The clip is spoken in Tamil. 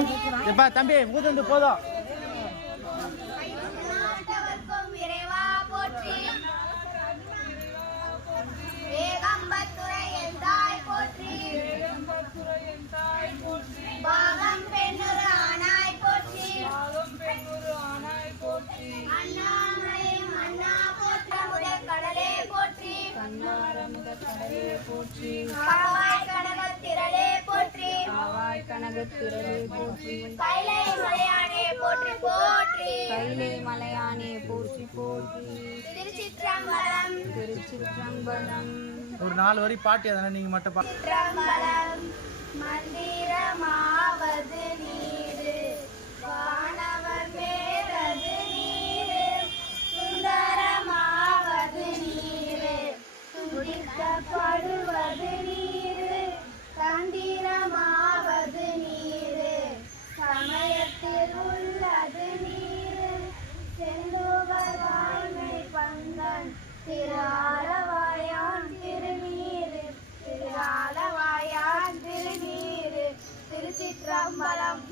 எப்பா தம்பி ஊதுந்து போதும். போற்றி. போற்றி. பாகம் ஆனாய் போற்றி. அண்ணாமலை மன்னா போற்ற. கடலே போற்றி. காவாய் கடகத் போற்றி. கைலை மலையானே போற்றி போற்றி. கைலை மலையானே போற்றி போற்றி. திருச்சிற்றம்பலம். திருச்சிற்றம்பலம். ஒரு நாலு வரி பாட்டு அதனால் நீங்கள் மட்டும் அது நீரில் செந்தூவர் வாய்மை பந்தன். திராளவாயான் திருநீரு திராளவாயான் திருநீரு. திருச்சிற்றம்பலம்